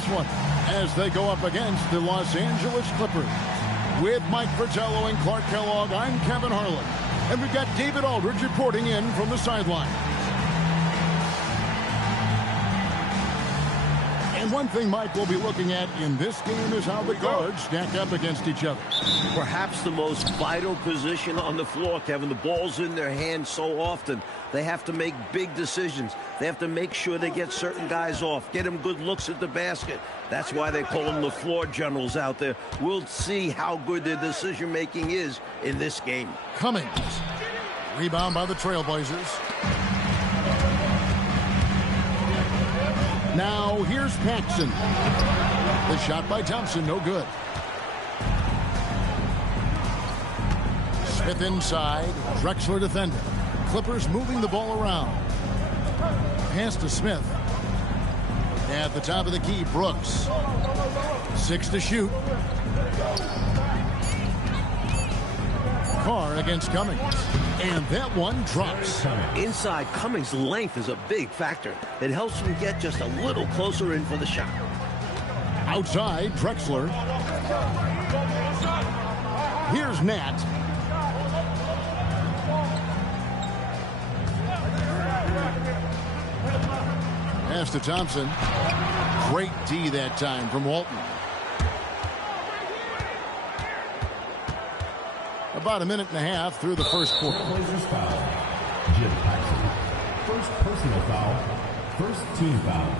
this one as they go up against the Los Angeles Clippers. With Mike Fratello and Clark Kellogg, I'm Kevin Harlan. And we've got David Aldridge reporting in from the sideline. And one thing Mike will be looking at in this game is how the guards stack up against each other. Perhaps the most vital position on the floor, Kevin. The ball's in their hands so often. They have to make big decisions. They have to make sure they get certain guys off, get them good looks at the basket. That's why they call them the floor generals out there. We'll see how good their decision-making is in this game. Cummings. Rebound by the Trailblazers. Now here's Paxson. The shot by Thompson, no good. Smith inside. Drexler defending. Clippers moving the ball around. Pass to Smith. At the top of the key, Brooks. 6 to shoot. Carr against Cummings. And that one drops. Inside, Cummings' length is a big factor. It helps him get just a little closer in for the shot. Outside, Drexler. Here's Nat. Pass to Thompson. Great D that time from Walton. About a minute and a half through the first quarter. Blazers foul. Jim Paxson. First personal foul. First team foul.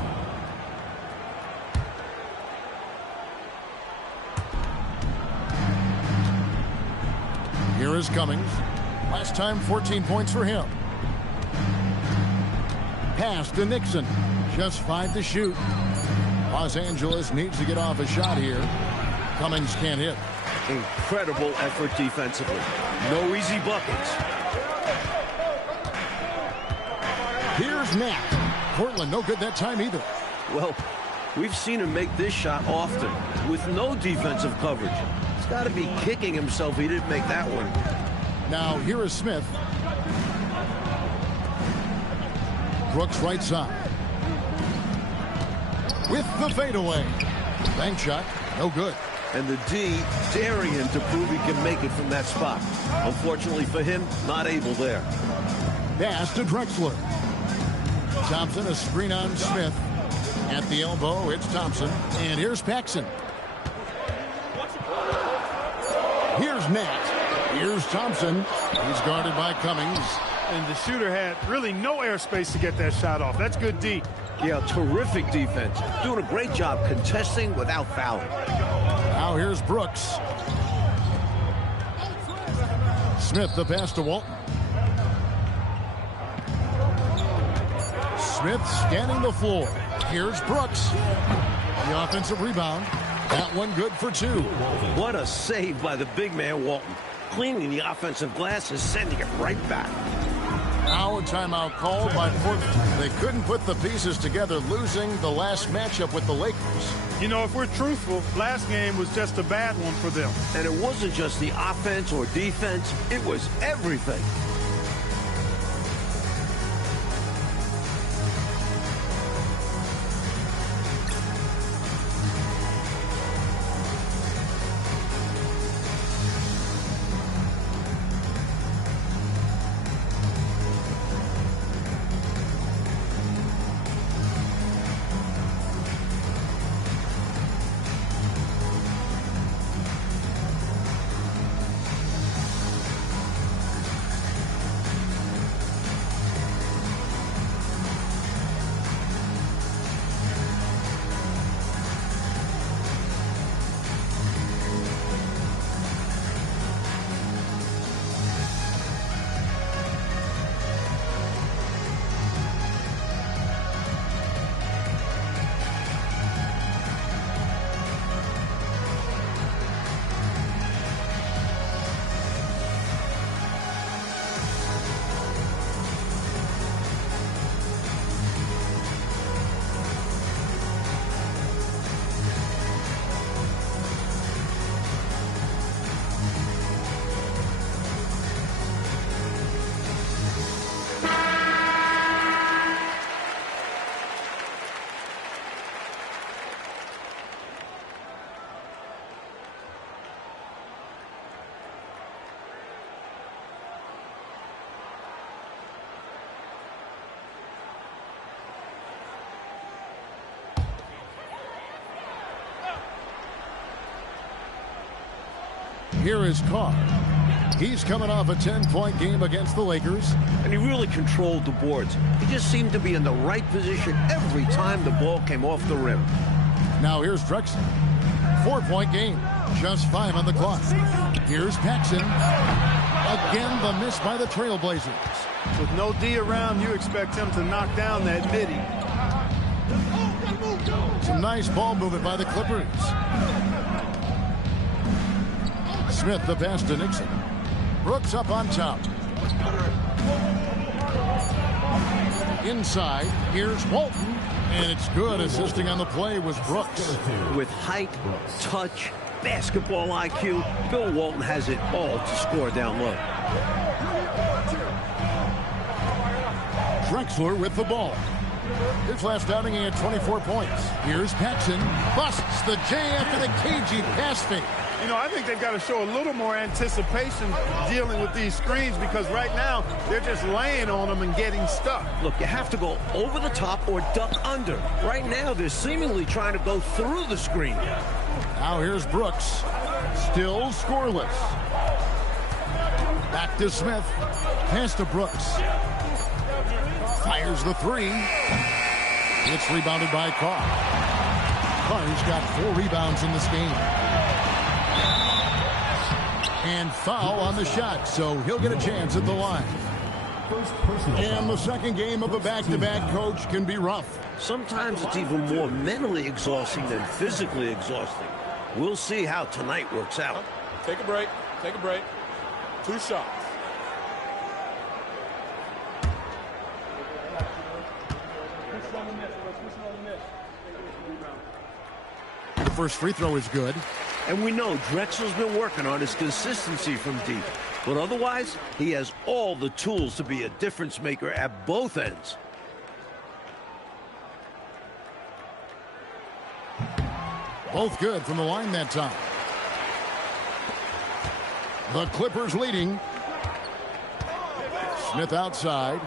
Here is Cummings. Last time, 14 points for him. Pass to Nixon. Just 5 to shoot. Los Angeles needs to get off a shot here. Cummings can't hit. Incredible effort defensively. No easy buckets. Here's Nat. Portland no good that time either. Well, we've seen him make this shot often with no defensive coverage. He's got to be kicking himself he didn't make that one. Now here is Smith. Brooks right side. With the fadeaway. Bank shot, no good. And the D daring him to prove he can make it from that spot. Unfortunately for him, not able there. Pass to Drexler. Thompson, a screen on Smith. At the elbow, it's Thompson. And here's Paxson. Here's Nat. Here's Thompson. He's guarded by Cummings. And the shooter had really no airspace to get that shot off. That's good D. Yeah, terrific defense. Doing a great job contesting without fouling. Now here's Brooks. Smith, the pass to Walton. Smith scanning the floor. Here's Brooks. The offensive rebound. That one good for 2. What a save by the big man, Walton. Cleaning the offensive glass and sending it right back. Now a timeout called by Portland. They couldn't put the pieces together, losing the last matchup with the Lakers. You know, if we're truthful, last game was just a bad one for them. And it wasn't just the offense or defense, it was everything. Here is Carr. He's coming off a 10-point game against the Lakers. And he really controlled the boards. He just seemed to be in the right position every time the ball came off the rim. Now here's Drexler. 4-point game. Just 5 on the clock. Here's Paxson. Again, the miss by the Trailblazers. With no D around, you expect him to knock down that midi. Some nice ball movement by the Clippers. Smith the pass to Nixon. Brooks up on top. Inside, here's Walton. And it's good. Assisting on the play was Brooks. With height, touch, basketball IQ, Bill Walton has it all to score down low. Drexler with the ball. His last outing, he had 24 points. Here's Paxson. Busts the J after the cagey pass fake. You know, I think they've got to show a little more anticipation dealing with these screens, because right now they're just laying on them and getting stuck. Look, you have to go over the top or duck under. Right now, they're seemingly trying to go through the screen. Now here's Brooks. Still scoreless. Back to Smith. Pass to Brooks. Fires the three. It's rebounded by Carr. Carr's got 4 rebounds in this game. And foul on the shot, so he'll get a chance at the line. And the second game of a back-to-back, coach, can be rough. Sometimes it's even more mentally exhausting than physically exhausting. We'll see how tonight works out. Take a break. Take a break. 2 shots. The first free throw is good. And we know Drexler's been working on his consistency from deep. But otherwise, he has all the tools to be a difference maker at both ends. Both good from the line that time. The Clippers leading. Smith outside.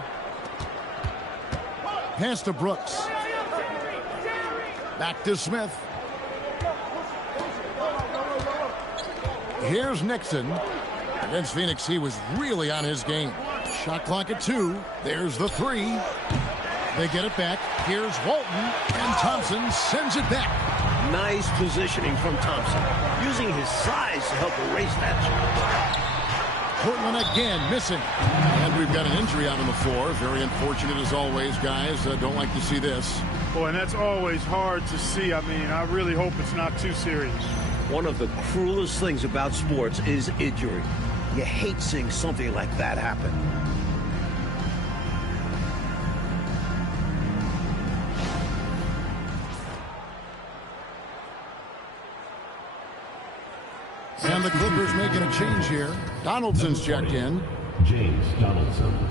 Pass to Brooks. Back to Smith. Here's Nixon. Against Phoenix, he was really on his game. Shot clock at 2. There's the 3. They get it back. Here's Walton. And Thompson sends it back. Nice positioning from Thompson, using his size to help erase that shot. Portland again missing. And we've got an injury out on the floor. Very unfortunate as always, guys. Don't like to see this. Boy, and that's always hard to see. I mean, I really hope it's not too serious. One of the cruelest things about sports is injury. You hate seeing something like that happen. And the Clippers making a change here. Donaldson's checked in. James Donaldson.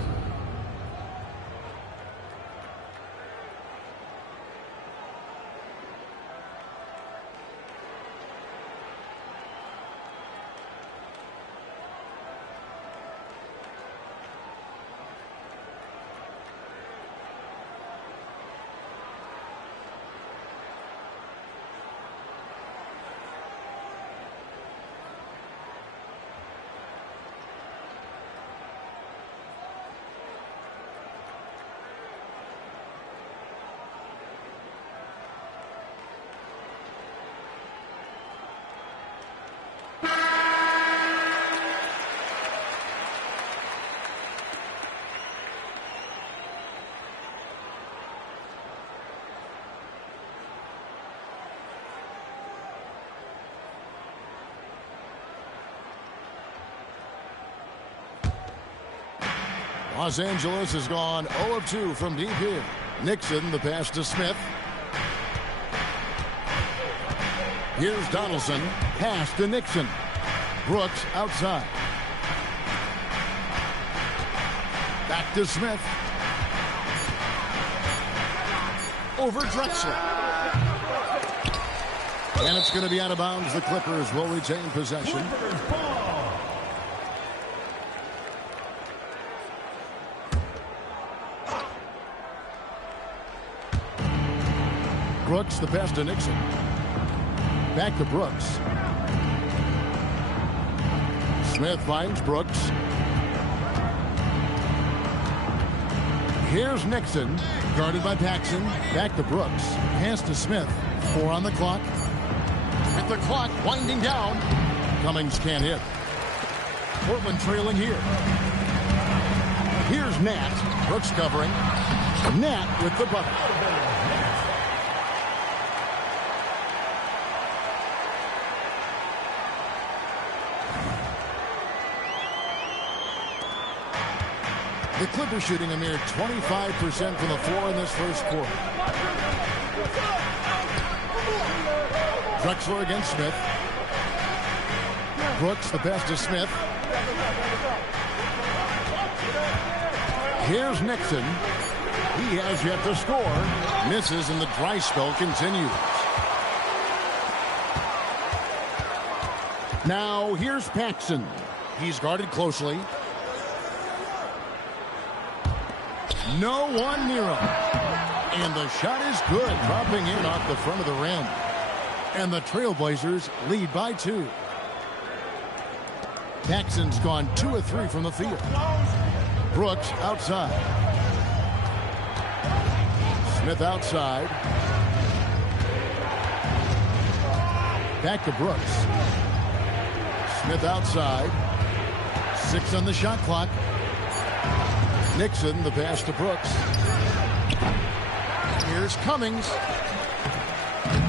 Los Angeles has gone 0 of 2 from deep here. Nixon, the pass to Smith. Here's Donaldson. Pass to Nixon. Brooks outside. Back to Smith. Over Drexler. And it's going to be out of bounds. The Clippers will retain possession. Brooks, the pass to Nixon. Back to Brooks. Smith finds Brooks. Here's Nixon, guarded by Paxson. Back to Brooks. Pass to Smith. 4 on the clock. With the clock winding down, Cummings can't hit. Portland trailing here. Here's Nat. Brooks covering. Nat with the bucket. The Clippers shooting a mere 25% from the floor in this first quarter. Drexler against Smith. Brooks, the pass to Smith. Here's Nixon. He has yet to score. Misses, and the dry spell continues. Now here's Paxson. He's guarded closely. No one near him. And the shot is good, dropping in off the front of the rim. And the Trailblazers lead by 2. Paxson's gone 2 of 3 from the field. Brooks outside. Smith outside. Back to Brooks. Smith outside. 6 on the shot clock. Nixon, the pass to Brooks. Here's Cummings.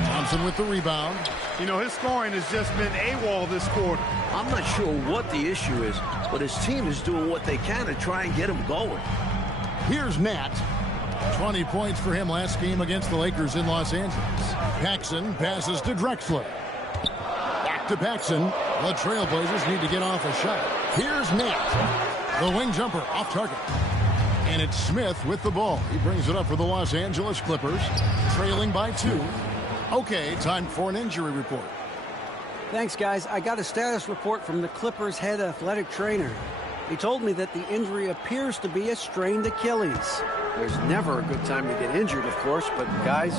Thompson with the rebound. You know, his scoring has just been AWOL this quarter. I'm not sure what the issue is, but his team is doing what they can to try and get him going. Here's Nat. 20 points for him last game against the Lakers in Los Angeles. Paxson passes to Drexler. Back to Paxson. The Trailblazers need to get off a shot. Here's Nat. The wing jumper off target. And it's Smith with the ball. He brings it up for the Los Angeles Clippers, trailing by 2. Okay, time for an injury report. Thanks, guys. I got a status report from the Clippers' head athletic trainer. He told me that the injury appears to be a strained Achilles. There's never a good time to get injured, of course, but guys,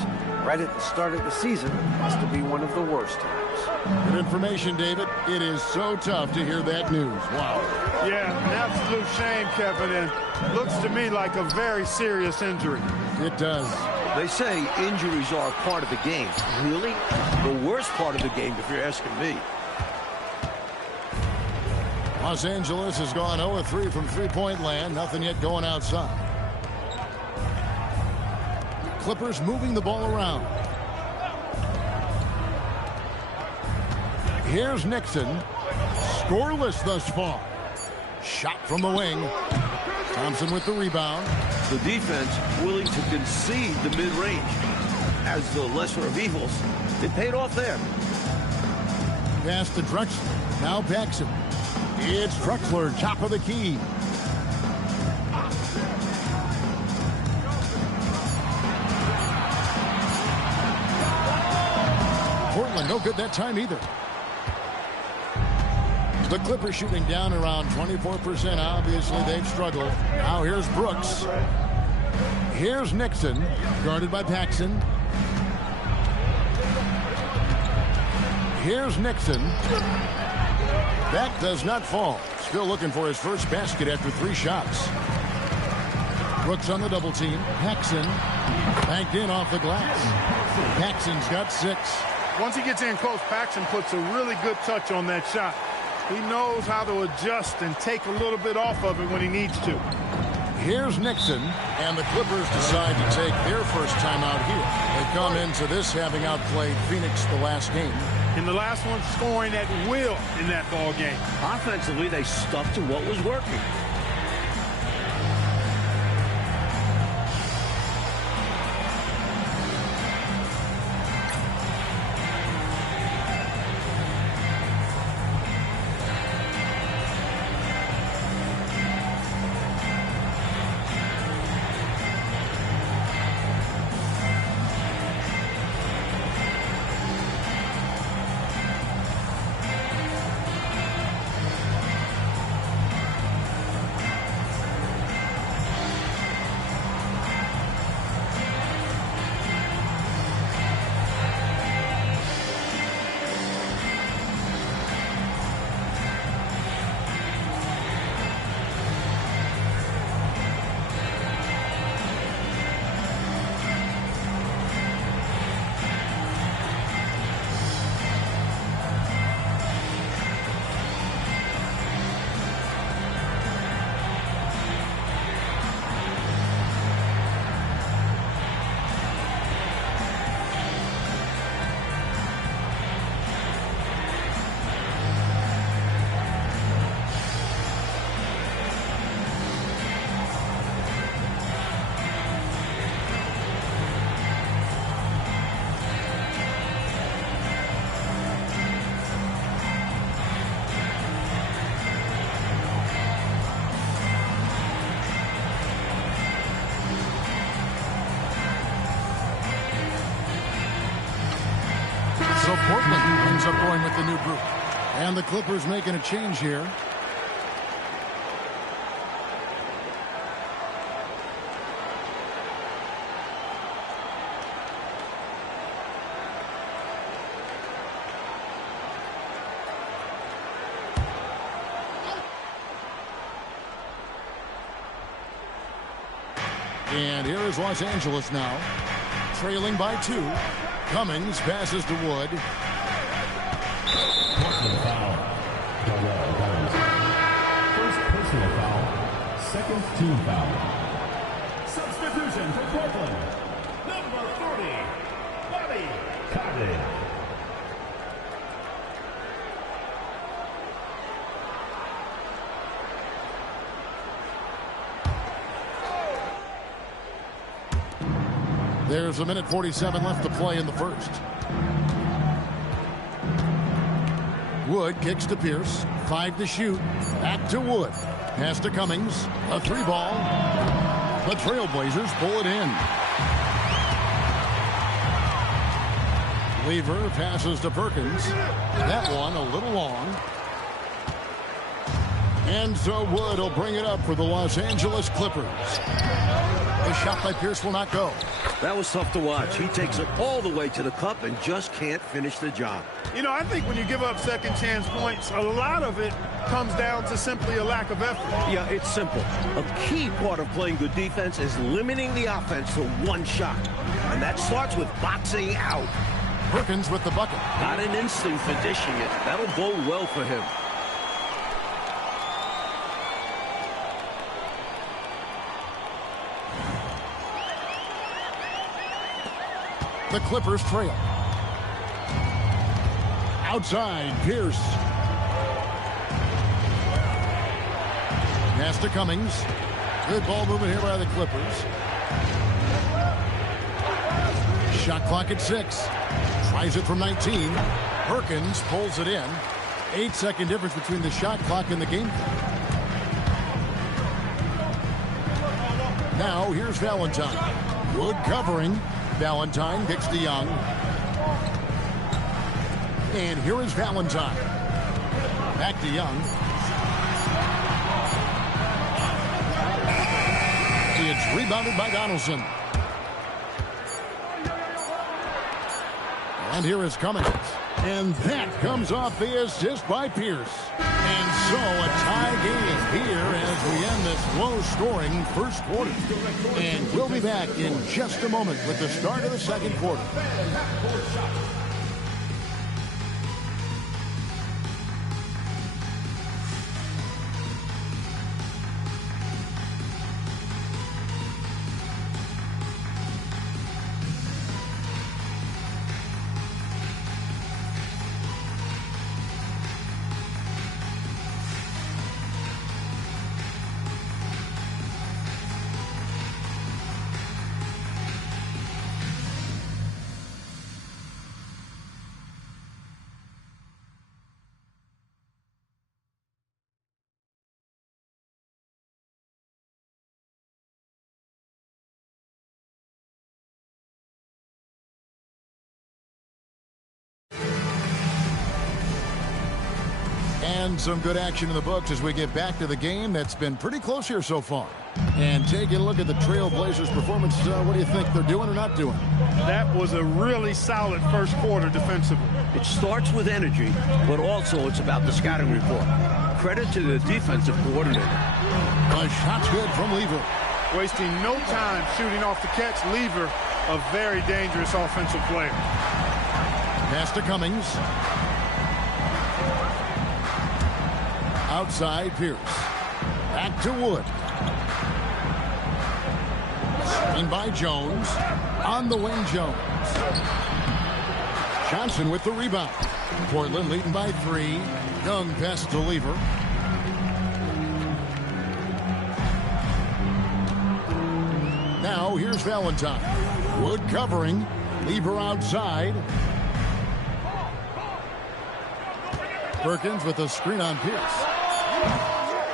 right at the start of the season has to be one of the worst times. Good information, David. It is so tough to hear that news. Wow. Yeah, an absolute shame, Kevin, and looks to me like a very serious injury. It does. They say injuries are a part of the game. Really? The worst part of the game, if you're asking me. Los Angeles has gone 0-3 from three-point land. Nothing yet going outside. Clippers moving the ball around. Here's Nixon. Scoreless thus far. Shot from the wing. Thompson with the rebound. The defense willing to concede the mid-range as the lesser of evils. It paid off there. Pass to Drexler. Now Paxson. It's Drexler, top of the key. Portland no good that time either. The Clippers shooting down around 24%. Obviously, they've struggled. Now here's Brooks. Here's Nixon, guarded by Paxson. Here's Nixon. That does not fall. Still looking for his first basket after 3 shots. Brooks on the double team. Paxson banked in off the glass. Paxson's got 6. Once he gets in close, Paxson puts a really good touch on that shot. He knows how to adjust and take a little bit off of it when he needs to. Here's Nixon, and the Clippers decide to take their first timeout here. They come into this having outplayed Phoenix the last game. In the last one, scoring at will in that ball game. Offensively, they stuck to what was working. So Portland ends up going with the new group. And the Clippers making a change here. And here is Los Angeles now, trailing by 2. Cummings passes to Wood. Foul. First personal foul. Second team foul. Substitution for Portland. Number 40, Bobby Conley. There's 1:47 left to play in the first. Wood kicks to Pierce. 5 to shoot. Back to Wood. Pass to Cummings. A 3-ball. The Trailblazers pull it in. Lever passes to Perkins. That one a little long. And so Wood will bring it up for the Los Angeles Clippers. The shot by Pierce will not go. That was tough to watch. He takes it all the way to the cup and just can't finish the job. You know, I think when you give up second chance points, a lot of it comes down to simply a lack of effort. Yeah, it's simple. A key part of playing good defense is limiting the offense to one shot. And that starts with boxing out. Perkins with the bucket. Got an instinct for dishing it. That'll bode well for him. The Clippers trail. Outside, Pierce. Pass to Cummings. Good ball movement here by the Clippers. Shot clock at 6. Tries it from 19. Perkins pulls it in. 8-second difference between the shot clock and the game clock. Now here's Valentine. Wood covering. Valentine kicks to Young. And here is Valentine. Back to Young. It's rebounded by Donaldson. And here is Cummings. And that comes off the assist by Pierce. And so a tie game here as we end this low-scoring first quarter. And we'll be back in just a moment with the start of the second quarter. And some good action in the books as we get back to the game that's been pretty close here so far. And taking a look at the Trailblazers' performance, what do you think they're doing or not doing? That was a really solid first quarter defensively. It starts with energy, but also it's about the scouting report. Credit to the defensive coordinator. A shot's good from Lever. Wasting no time shooting off the catch. Lever, a very dangerous offensive player. Pass to Cummings. Outside, Pierce. Back to Wood. Screen by Jones. On the wing, Jones. Johnson with the rebound. Portland leading by 3. Young pass to Lever. Now here's Valentine. Wood covering. Lever outside. Perkins with a screen on Pierce.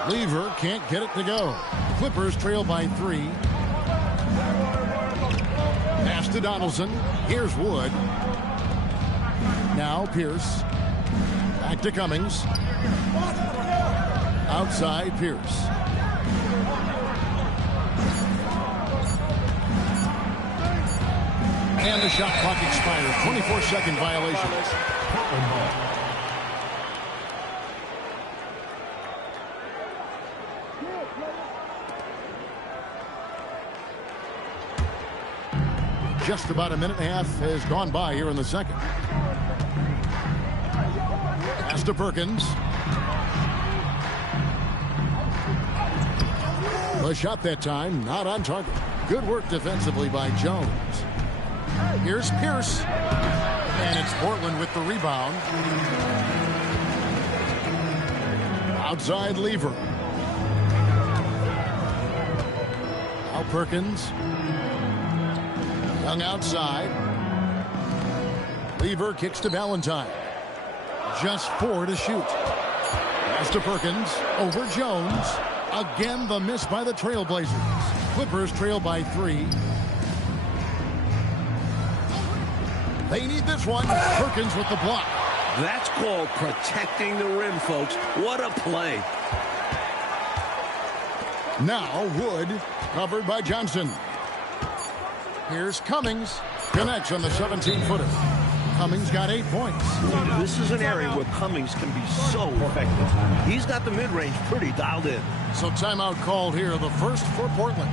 Lever can't get it to go. Clippers trail by 3. Pass to Donaldson. Here's Wood. Now Pierce. Back to Cummings. Outside Pierce. And the shot clock expires. 24-second violation. Just about a minute and a half has gone by here in the second. Pass to Perkins. The shot that time, not on target. Good work defensively by Jones. Here's Pierce. And it's Portland with the rebound. Outside Lever. Now Perkins. Young outside. Lever kicks to Valentine. Just 4 to shoot. Pass to Perkins. Over Jones. Again, the miss by the Trailblazers. Clippers trail by 3. They need this one. Perkins with the block. That's called protecting the rim, folks. What a play. Now Wood, covered by Johnson. Here's Cummings. Connects on the 17-footer. Cummings got 8 points. This is an area where Cummings can be so effective. He's got the mid-range pretty dialed in. So timeout called here, the first for Portland.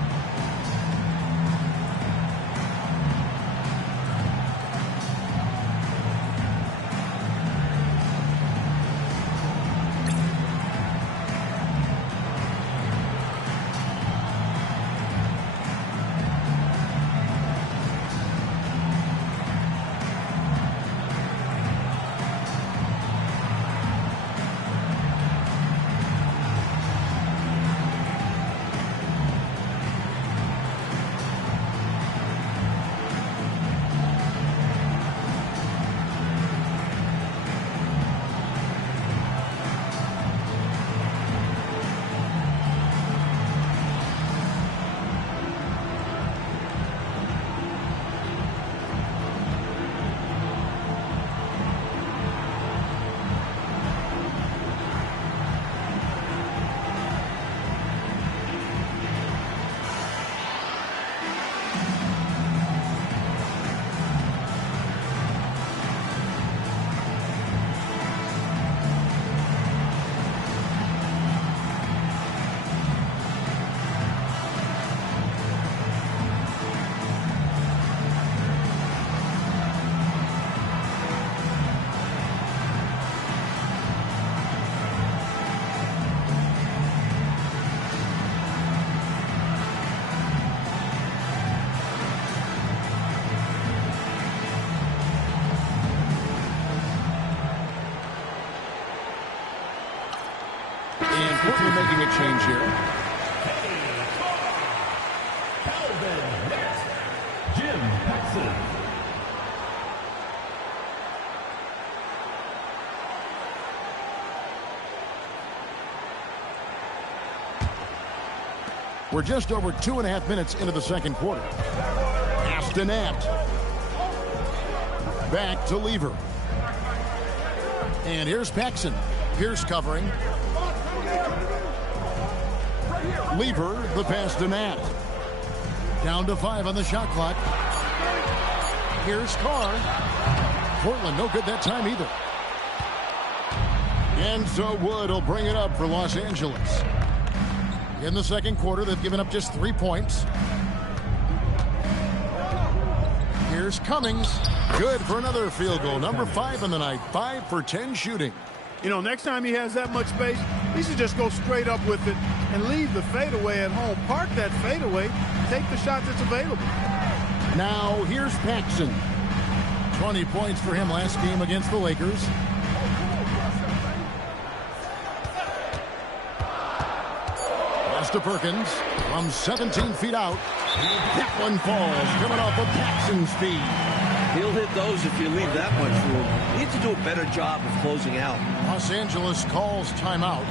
And Portland making a change here. Jim Paxson. We're just over 2.5 minutes into the second quarter. Pass to Nat. Back to Lever. And here's Paxson. Pierce covering. Lever, the pass to Nat. Down to 5 on the shot clock. Here's Carr. Portland no good that time either. And so Wood will bring it up for Los Angeles. In the second quarter, they've given up just 3 points. Here's Cummings. Good for another field goal. Number 5 in the night. 5 for 10 shooting. You know, next time he has that much space, he should just go straight up with it and leave the fadeaway at home. Park that fadeaway. Take the shot that's available. Now, here's Paxson. 20 points for him last game against the Lakers. Pass to Perkins from 17 feet out. That one falls, coming off of Paxson's feed. He'll hit those if you leave that much room. You need to do a better job of closing out. Los Angeles calls timeout.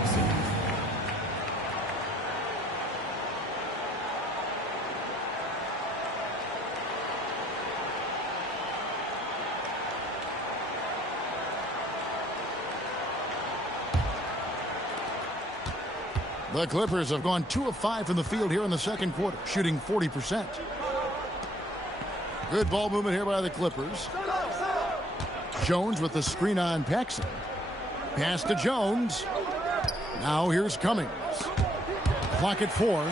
Nixon. The Clippers have gone 2 of 5 from the field here in the second quarter, shooting 40%. Good ball movement here by the Clippers. Jones with the screen on Paxson. Pass to Jones. Now here's Cummings. Clock at 4.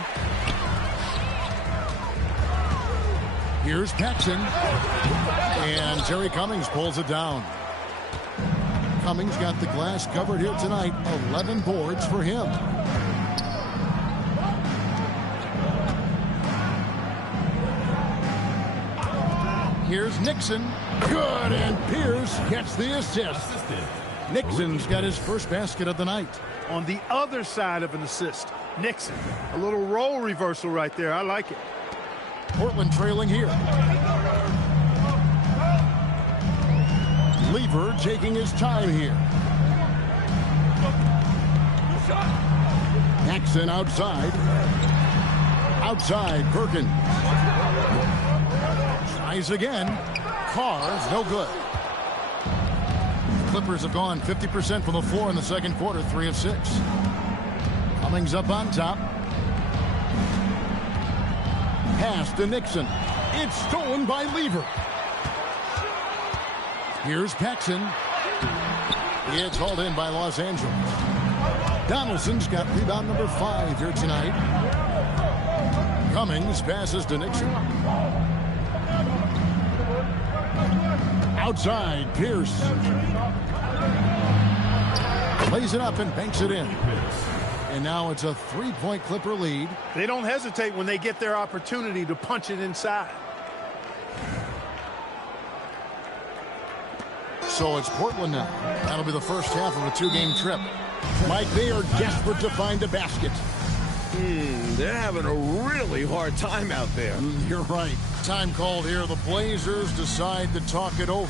Here's Paxson. And Terry Cummings pulls it down. Cummings got the glass covered here tonight. 11 boards for him. Here's Nixon. Good, and Pierce gets the assist. Nixon's got his first basket of the night. On the other side of an assist, Nixon. A little role reversal right there. I like it. Portland trailing here. Lever taking his time here. Paxson outside. Outside, Perkins. Tries again. Carr's no good. Clippers have gone 50% from the floor in the second quarter, 3 of 6. Cummings up on top. Pass to Nixon. It's stolen by Lever. Here's Paxson. It's hauled in by Los Angeles. Donaldson's got rebound number 5 here tonight. Cummings passes to Nixon. Outside, Pierce. Plays it up and banks it in. And now it's a 3-point Clipper lead. They don't hesitate when they get their opportunity to punch it inside. So it's Portland now. That'll be the first half of a 2-game trip. Mike, they are desperate to find a basket. They're having a really hard time out there. You're right. Time called here. The Blazers decide to talk it over.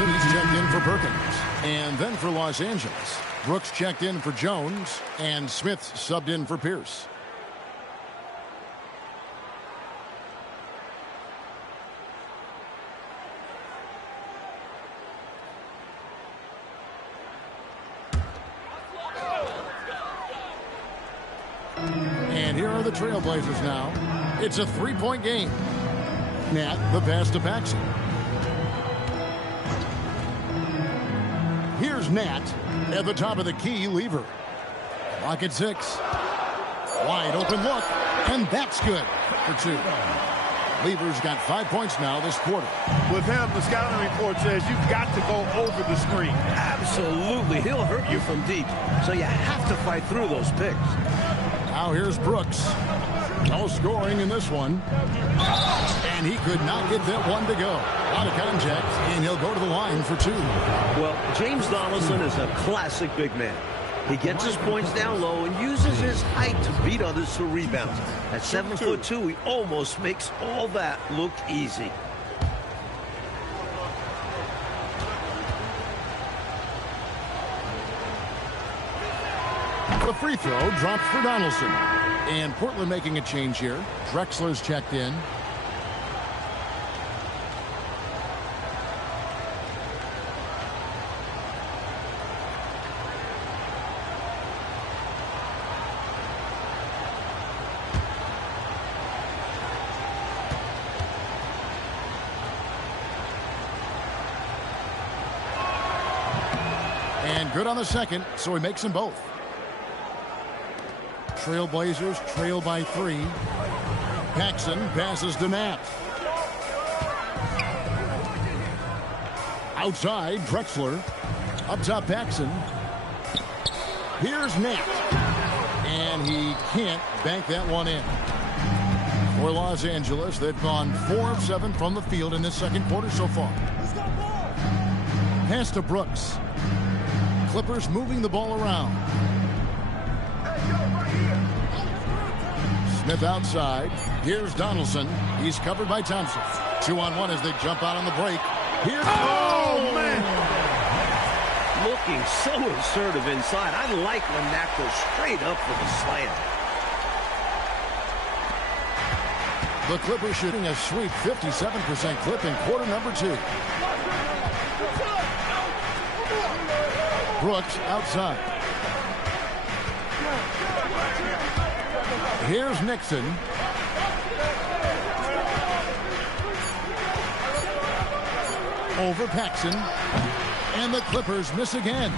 He's checked in for Perkins. And then for Los Angeles, Brooks checked in for Jones, and Smith subbed in for Pierce. And here are the Trailblazers now. It's a 3-point game. Nat, the pass to Paxson. Here's Nat at the top of the key, Lever. Clock at 6. Wide open look, and that's good for 2. Lever's got 5 points now this quarter. With him, the scouting report says you've got to go over the screen. Absolutely. He'll hurt you from deep. So you have to fight through those picks. Now here's Brooks. No scoring in this one. And he could not get that one to go. Out of contact, and he'll go to the line for 2. Well, James Donaldson is a classic big man. He gets his points down low and uses his height to beat others to rebounds. At 7'2", he almost makes all that look easy. The free throw dropped for Donaldson. And Portland making a change here. Drexler's checked in. And good on the second, so he makes them both. Trailblazers trail by 3. Paxson passes to Nat. Outside, Drexler. Up top, Paxson. Here's Nat. And he can't bank that one in. For Los Angeles, they've gone 4 of 7 from the field in this second quarter so far. Pass to Brooks. Clippers moving the ball around. Smith outside. Here's Donaldson. He's covered by Thompson. 2-on-1 as they jump out on the break. Here's man. Looking so assertive inside. I like when that goes straight up for the slam. The Clippers shooting a sweet 57% clip in quarter number 2. Brooks outside. Here's Nixon. Over Paxson. And the Clippers miss again.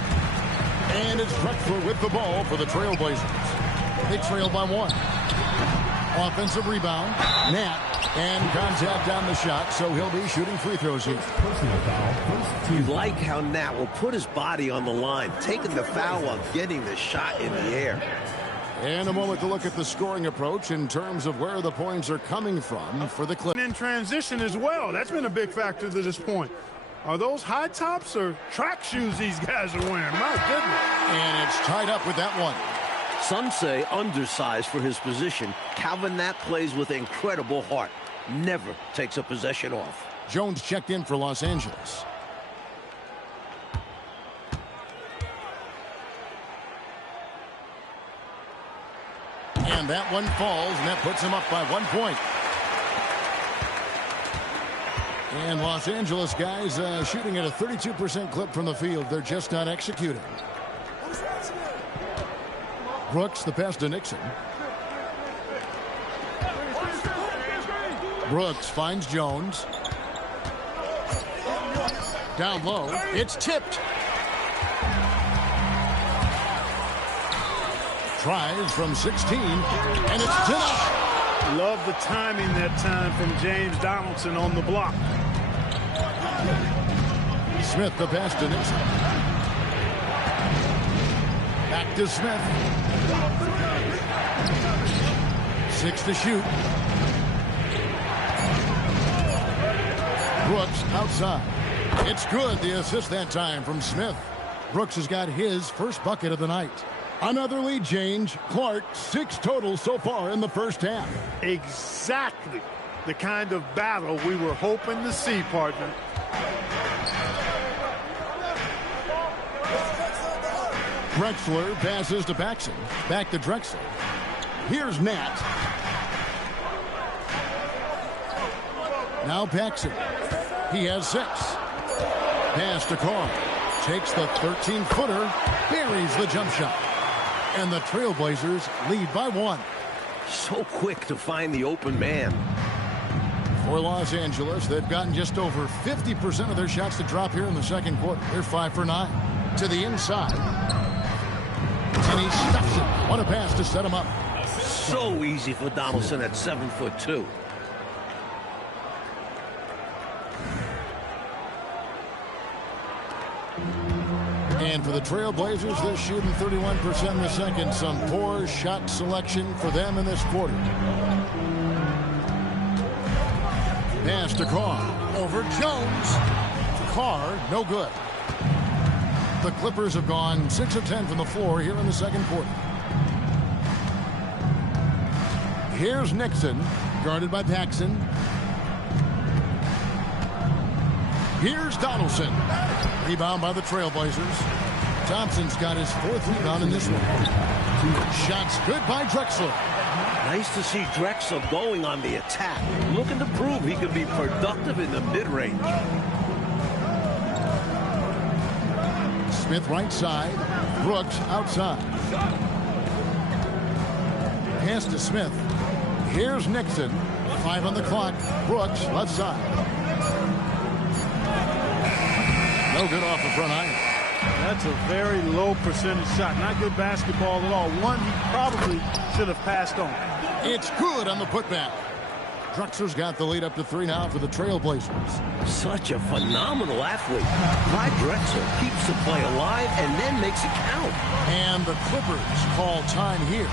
And it's Drexler with the ball for the Trailblazers. They trail by 1. Offensive rebound. Nat. And contact on the shot, so he'll be shooting free throws here. You like how Nat will put his body on the line, taking the foul while getting the shot in the air. And a moment to look at the scoring approach in terms of where the points are coming from for the Clippers. In transition as well. That's been a big factor to this point. Are those high tops or track shoes these guys are wearing? My goodness. And it's tied up with that one. Some say undersized for his position. Calvin Nat plays with incredible heart. Never takes a possession off. Jones checked in for Los Angeles. And that one falls, and that puts him up by 1 point. And Los Angeles guys shooting at a 32% clip from the field. They're just not executing. Brooks, the pass to Nixon. Brooks finds Jones. Down low. It's tipped. Tries from 16, and it's denied. Love the timing that time from James Donaldson on the block. Smith, the pass to Nixon. Back to Smith. 6 to shoot. Brooks outside. It's good. The assist that time from Smith. Brooks has got his first bucket of the night. Another lead change. Clark, 6 total so far in the first half. Exactly the kind of battle we were hoping to see, partner. Drexler passes to Paxson. Back to Drexler. Here's Nat. Now Paxson. He has 6. Pass to Carr. Takes the 13-footer. Buries the jump shot. And the Trailblazers lead by 1. So quick to find the open man. For Los Angeles, they've gotten just over 50% of their shots to drop here in the second quarter. They're 5 for 9. To the inside. And he stuffs it. What a pass to set him up. So easy for Donaldson at 7'2". And for the Trailblazers, they're shooting 31% in the second. Some poor shot selection for them in this quarter. Pass to Carr. Over Jones. Carr, no good. The Clippers have gone 6 of 10 from the floor here in the second quarter. Here's Nixon, guarded by Paxson. Here's Donaldson. Rebound by the Trailblazers. Thompson's got his 4th rebound in this one. Shots good by Drexler. Nice to see Drexler going on the attack, looking to prove he can be productive in the mid-range. Smith right side. Brooks outside. Pass to Smith. Here's Nixon. 5 on the clock. Brooks left side. No good off the front iron. That's a very low percentage shot. Not good basketball at all. One he probably should have passed on. It's good on the putback. Drexler's got the lead up to 3 now for the Trailblazers. Such a phenomenal athlete. Clyde Drexler keeps the play alive and then makes it count. And the Clippers call time here.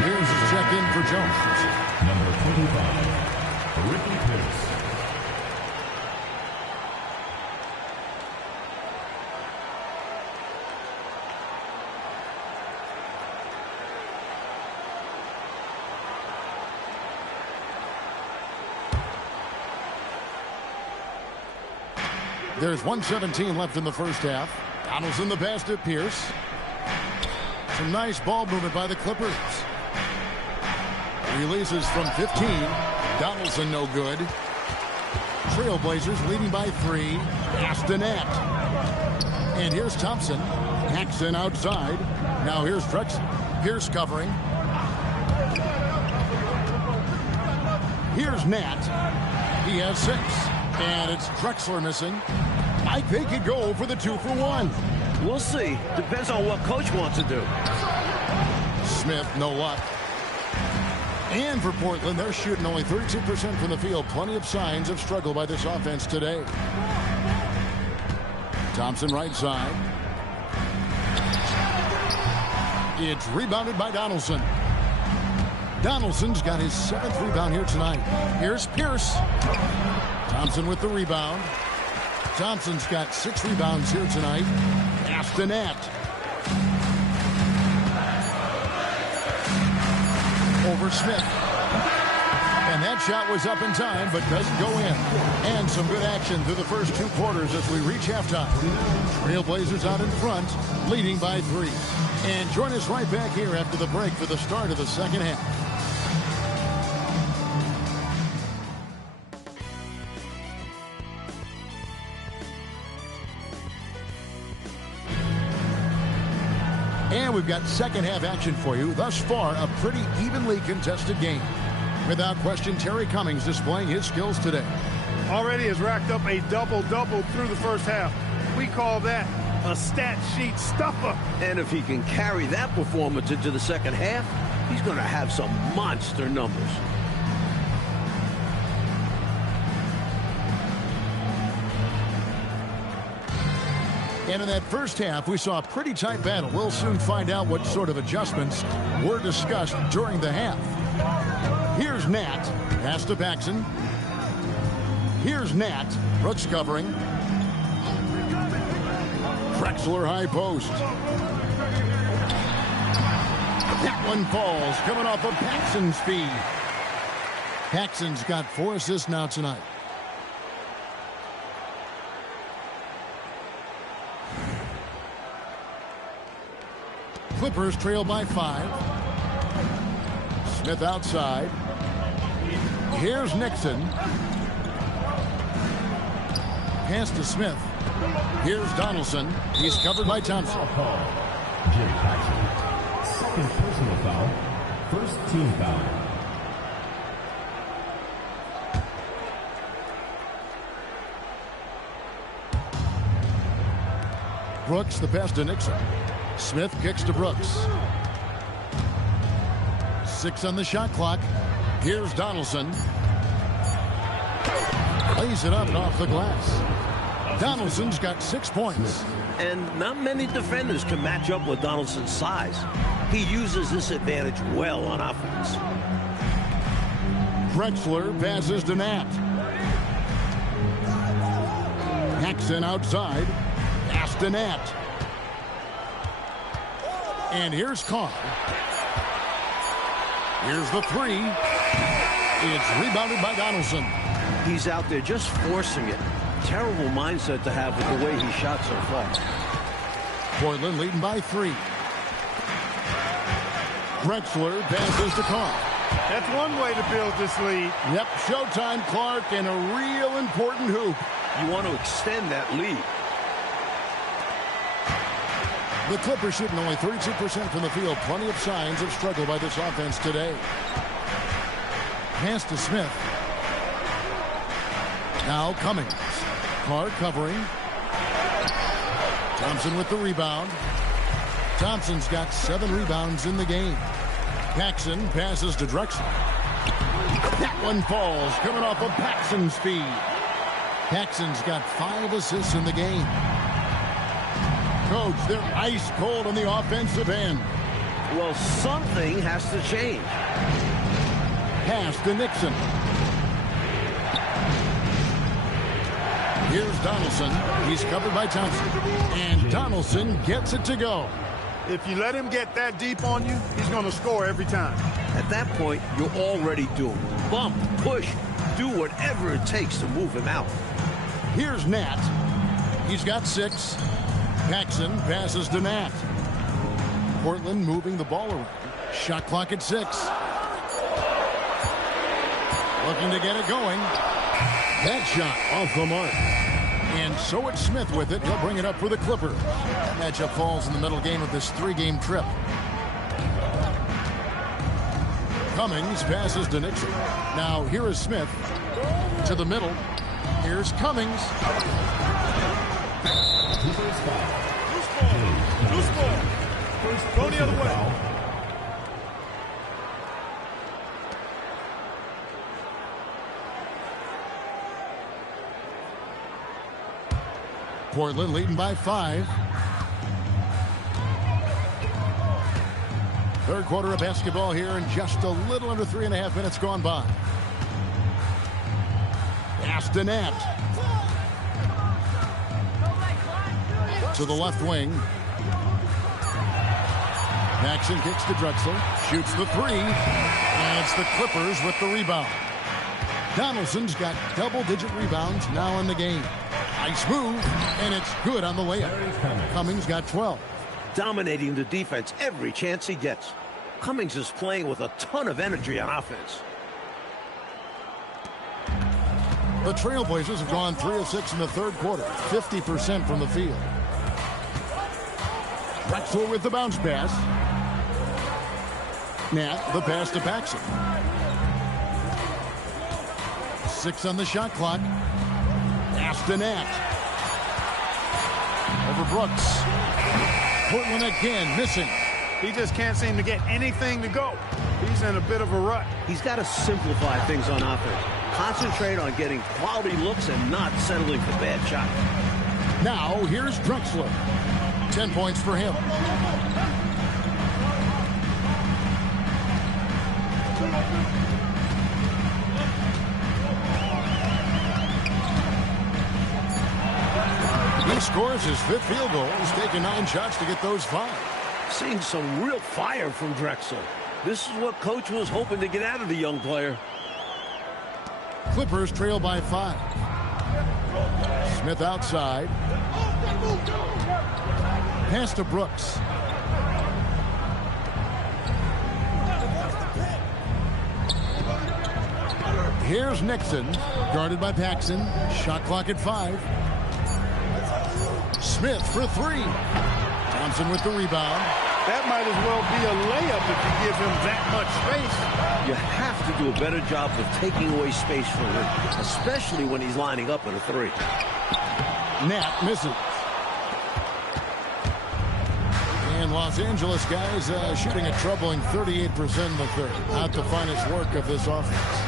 Here's a check-in for Jones. Number 25, Ricky Pierce. There's 1:17 left in the first half. Donaldson the pass to Pierce. Some nice ball movement by the Clippers. Releases from 15. Donaldson no good. Trailblazers leading by 3. Astonette. And here's Thompson. Paxson outside. Now here's Drexler. Pierce covering. Here's Nat. He has 6. And it's Drexler missing. I think he'd go for the 2-for-1. We'll see. Depends on what coach wants to do. Smith, no luck. And for Portland, they're shooting only 32% from the field. Plenty of signs of struggle by this offense today. Thompson right side. It's rebounded by Donaldson. Donaldson's got his 7th rebound here tonight. Here's Pierce. Thompson with the rebound. Thompson's got 6 rebounds here tonight. Astonette. Over Smith. And that shot was up in time, but doesn't go in. And some good action through the first 2 quarters as we reach halftime. Trailblazers out in front, leading by 3. And join us right back here after the break for the start of the second half. And And we've got second half action for you. Thus far, a pretty evenly contested game. Without question, Terry Cummings displaying his skills today. Already has racked up a double-double through the first half. We call that a stat sheet stuffer. And if he can carry that performance into the second half, he's going to have some monster numbers. And in that first half, we saw a pretty tight battle. We'll soon find out what sort of adjustments were discussed during the half. Here's Nat. Pass to Paxson. Here's Nat. Brooks covering. Drexler high post. That one falls, coming off of Paxson's feed. Paxson's got 4 assists now tonight. Clippers trail by 5. Smith outside. Here's Nixon. Pass to Smith. Here's Donaldson. He's covered by Thompson. Jim Paxson. Second personal foul. First team foul. Brooks the pass to Nixon. Smith kicks to Brooks. 6 on the shot clock. Here's Donaldson. Lays it up and off the glass. Donaldson's got 6 points. And not many defenders can match up with Donaldson's size. He uses this advantage well on offense. Drexler passes to Nat. Paxson outside. Pass to Nat. And here's Carr. Here's the 3. It's rebounded by Donaldson. He's out there just forcing it. Terrible mindset to have with the way he shot so far. Portland leading by 3. Drexler passes to Carr. That's one way to build this lead. Yep, showtime, Clark, and a real important hoop. You want to extend that lead. The Clippers shooting only 32% from the field. Plenty of signs of struggle by this offense today. Pass to Smith. Now Cummings. Carr covering. Thompson with the rebound. Thompson's got 7 rebounds in the game. Paxson passes to Drexler. That one falls, coming off of Paxson's feed. Paxson's got 5 assists in the game. Coach, they're ice cold on the offensive end. Well, something has to change. Pass to Nixon. Here's Donaldson. He's covered by Thompson. And Donaldson gets it to go. If you let him get that deep on you, he's going to score every time. At that point, you're already doomed. Bump, push, do whatever it takes to move him out. Here's Nat. He's got 6. Paxson passes to Nat. Portland moving the ball around. Shot clock at 6. Looking to get it going. That shot off the mark. And so it's Smith with it. He'll bring it up for the Clippers. That matchup falls in the middle game of this 3-game trip. Cummings passes to Nixon. Now here is Smith to the middle. Here's Cummings. Loose ball. Go the other way. Portland leading by 5. Third quarter of basketball here, and just a little under 3.5 minutes gone by. Pass to Nat. To the left wing. Paxson kicks to Drexler. Shoots the 3. And it's the Clippers with the rebound. Donaldson's got double-digit rebounds now in the game. Nice move, and it's good on the layup. Cummings got 12. Dominating the defense every chance he gets. Cummings is playing with a ton of energy on offense. The Trailblazers have gone 3 of 6 in the third quarter, 50% from the field. Drexler with the bounce pass. Nat, the pass to Paxson. 6 on the shot clock. Pass to Nat. Over Brooks. Portland again, missing. He just can't seem to get anything to go. He's in a bit of a rut. He's got to simplify things on offense. Concentrate on getting quality looks and not settling for bad shots. Now, here's Drexler. 10 points for him. He scores his 5th field goal. He's taken 9 shots to get those 5. Seeing some real fire from Drexler. This is what Coach was hoping to get out of the young player. Clippers trail by 5. Smith outside. Pass to Brooks. Here's Nixon, guarded by Paxson. Shot clock at 5. Smith for 3. Thompson with the rebound. That might as well be a layup if you give him that much space. You have to do a better job of taking away space from him, especially when he's lining up at a 3. Nat misses. And Los Angeles guys shooting a troubling 38% in the third. Not the finest work of this offense.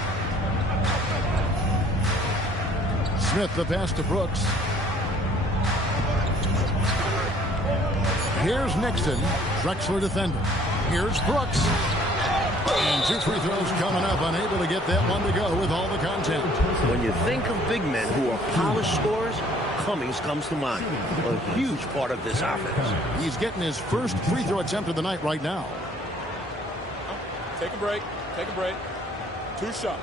Smith, the pass to Brooks. Here's Nixon. Drexler defender. Here's Brooks. And 2 free throws coming up. Unable to get that one to go with all the content. When you think of big men who are polished scorers, Cummings comes to mind. A huge part of this offense. He's getting his first free throw attempt of the night right now. Take a break. Take a break. 2 shots.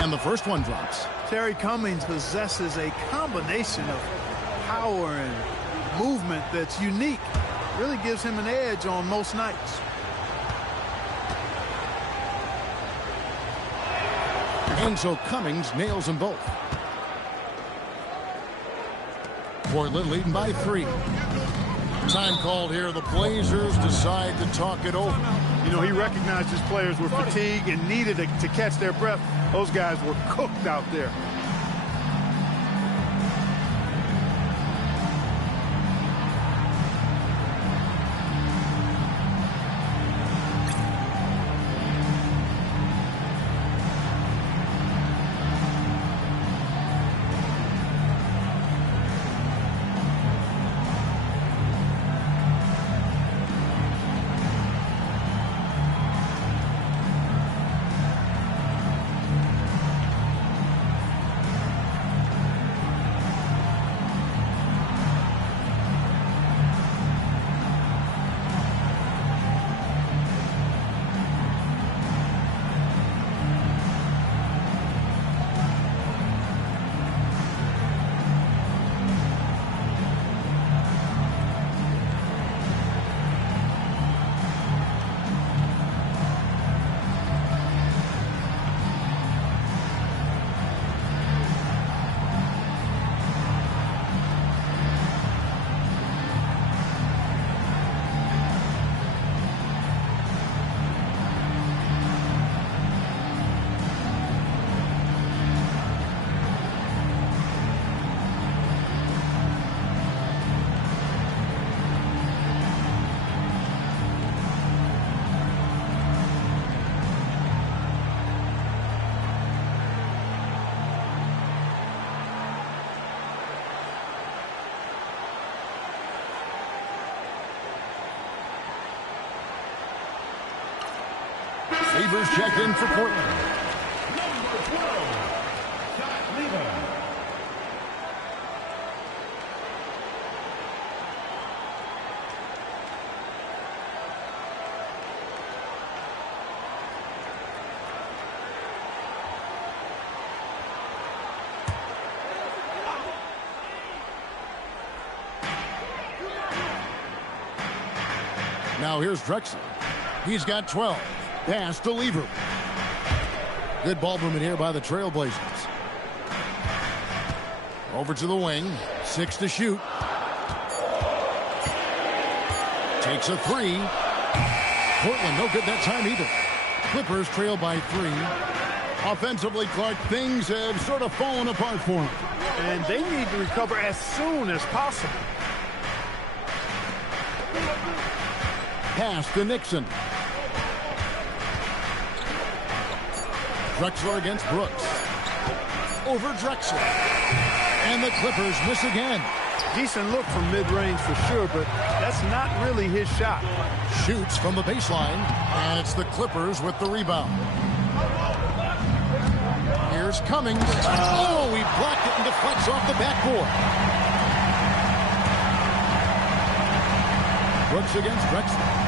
And the first one drops. Terry Cummings possesses a combination of power and movement that's unique. Really gives him an edge on most nights. And so Cummings nails them both. Portland leading by 3. Time called here. The Blazers decide to talk it over. You know, he recognized his players were fatigued and needed to catch their breath. Those guys were cooked out there. Lever's check in for Portland. Number 12, Scott Lever. Now here's Drexler. He's got 12. Pass to Lever. Good ball movement here by the Trailblazers. Over to the wing. 6 to shoot. Takes a 3. Portland no good that time either. Clippers trail by 3. Offensively, Clark, things have sort of fallen apart for them. And they need to recover as soon as possible. Pass to Nixon. Drexler against Brooks. Over Drexler. And the Clippers miss again. Decent look from mid-range for sure, but that's not really his shot. Shoots from the baseline, and it's the Clippers with the rebound. Here's Cummings. Oh, he blocked it and deflects off the backboard. Brooks against Drexler.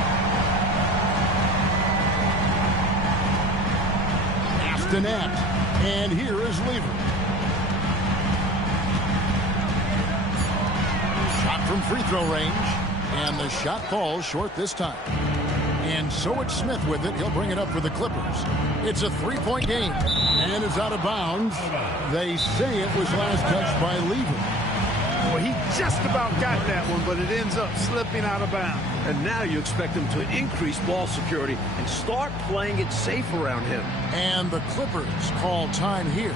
Astonette. And here is Lever. Shot from free throw range. And the shot falls short this time. And so it's Smith with it. He'll bring it up for the Clippers. It's a 3-point game. And it's out of bounds. They say it was last touched by Lever. Well, he just about got that one, but it ends up slipping out of bounds. And now you expect him to increase ball security and start playing it safe around him. And the Clippers call time here.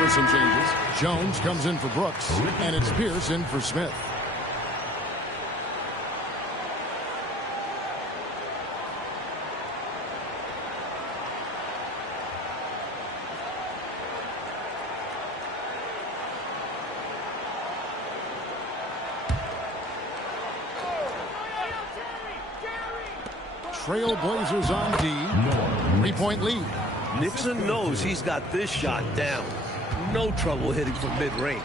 With some changes. Jones comes in for Brooks, and it's Pierce in for Smith. Trailblazers on D. 3-point lead. Nixon knows he's got this shot down. No trouble hitting from mid-range.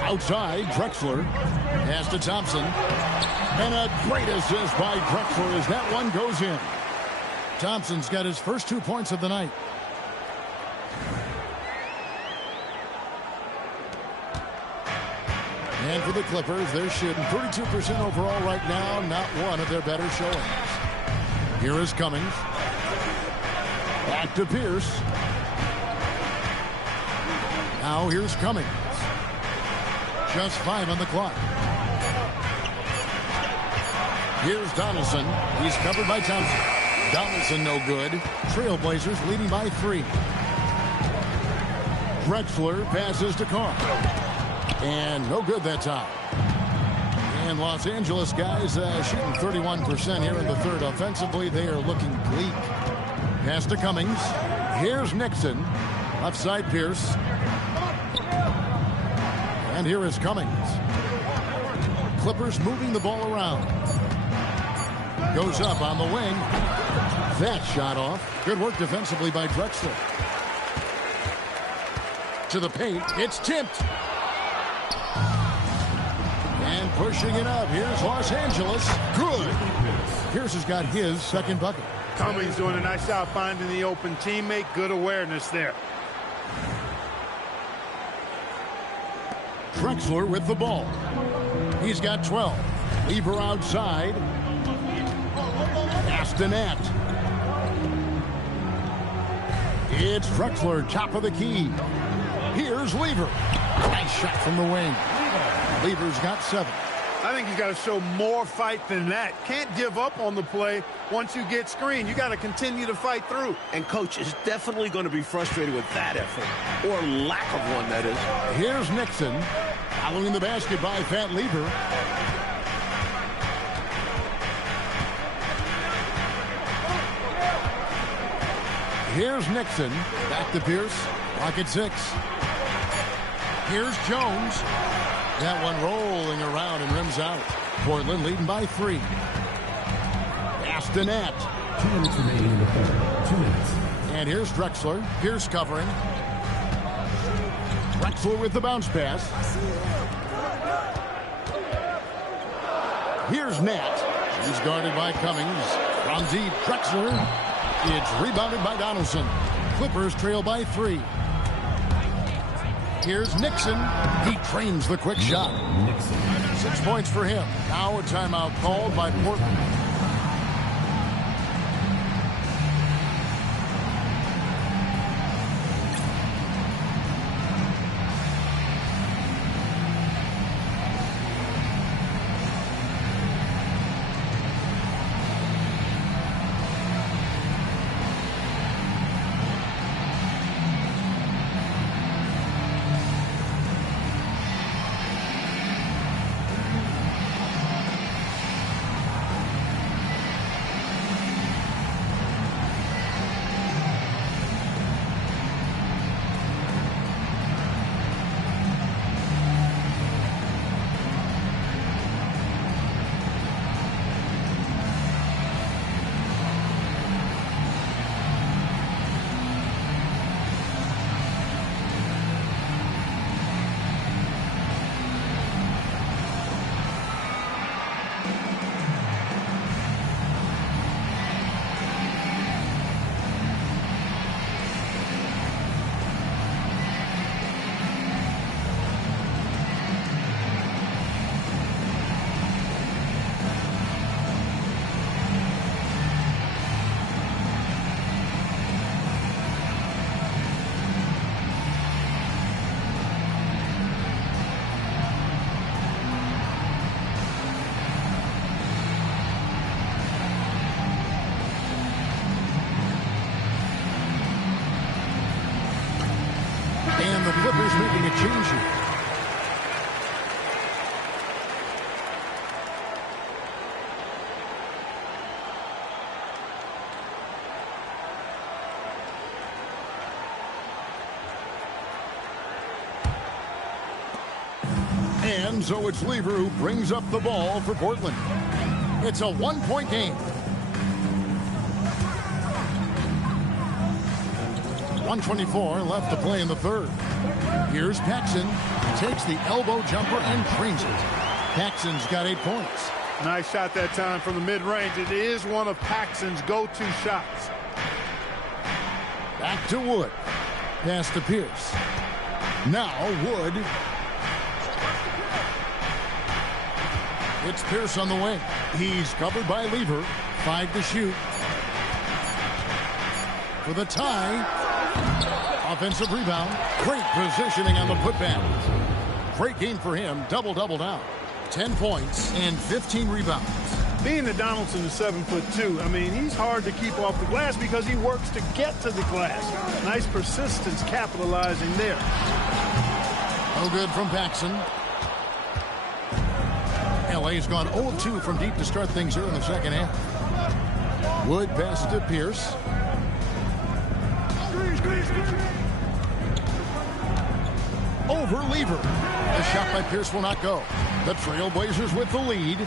Outside, Drexler. Pass to Thompson. And a great assist by Drexler as that one goes in. Thompson's got his first 2 points of the night. And for the Clippers, they're shooting 32% overall right now. Not one of their better showings. Here is Cummings. Back to Pierce. Now here's Cummings. Just 5 on the clock. Here's Donaldson. He's covered by Thompson. Donaldson no good. Trailblazers leading by 3. Drexler passes to Carr. And no good that time. And Los Angeles guys shooting 31% here in the third. Offensively, they are looking bleak. Pass to Cummings. Here's Nixon. Left side Pierce. And here is Cummings. Clippers moving the ball around. Goes up on the wing. That shot off. Good work defensively by Drexler. To the paint. It's tipped. And pushing it up. Here's Los Angeles. Good. Pierce has got his second bucket. Cummings doing a nice job finding the open teammate. Good awareness there. Drexler with the ball. He's got 12. Lever outside. Pass to Nat. It's Drexler, top of the key. Here's Lever. Nice shot from the wing. Lever's got 7. I think he's got to show more fight than that. Can't give up on the play once you get screened. You got to continue to fight through. And coach is definitely going to be frustrated with that effort, or lack of one, that is. Here's Nixon. Following the basket by Fat Lever. Here's Nixon. Back to Pierce. Clock at 6. Here's Jones. That one rolling around and rims out. Portland leading by 3. Pass to Nat. 2 minutes remaining in the quarter. 2 minutes. And here's Drexler. Pierce covering. Drexler with the bounce pass. Here's Nat. He's guarded by Cummings. From deep, Drexler. It's rebounded by Donaldson. Clippers trail by 3. Here's Nixon. He trains the quick shot. 6 points for him. Now a timeout called by Portland. And the Clippers making a change here. And so it's Lever who brings up the ball for Portland. It's a 1-point game. 1:24 left to play in the third. Here's Paxson. He takes the elbow jumper and drains it. Paxson's got 8 points. Nice shot that time from the mid-range. It is one of Paxson's go-to shots. Back to Wood. Pass to Pierce. Now Wood. It's Pierce on the wing. He's covered by Lever. 5 to shoot. For the tie. Offensive rebound. Great positioning on the putback. Great game for him. Double-double now. 10 points and 15 rebounds. Being that Donaldson is 7'2", I mean, he's hard to keep off the glass because he works to get to the glass. Nice persistence capitalizing there. No good from Paxson. LA's gone 0-2 from deep to start things here in the second half. Wood passes to Pierce. Over Lever. The shot by Pierce will not go. The Trailblazers with the lead.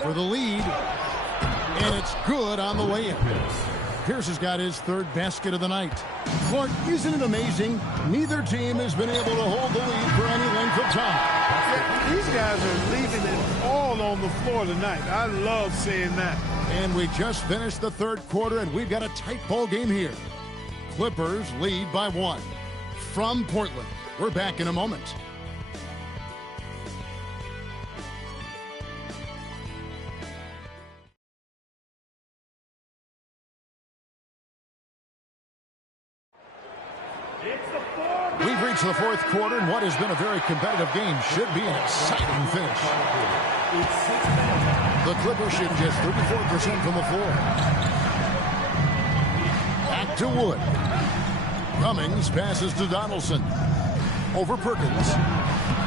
For the lead. And it's good on the way in. Pierce has got his third basket of the night. Clark, isn't it amazing? Neither team has been able to hold the lead for any length of time. Yeah, these guys are leaving it all all on the floor tonight. I love seeing that. And we just finished the third quarter, and we've got a tight ball game here. Clippers lead by 1. From Portland, we're back in a moment. We've reached the fourth quarter, and what has been a very competitive game should be an exciting finish. The Clippers shoot just 34% from the floor. Back to Wood. Cummings passes to Donaldson. Over Perkins.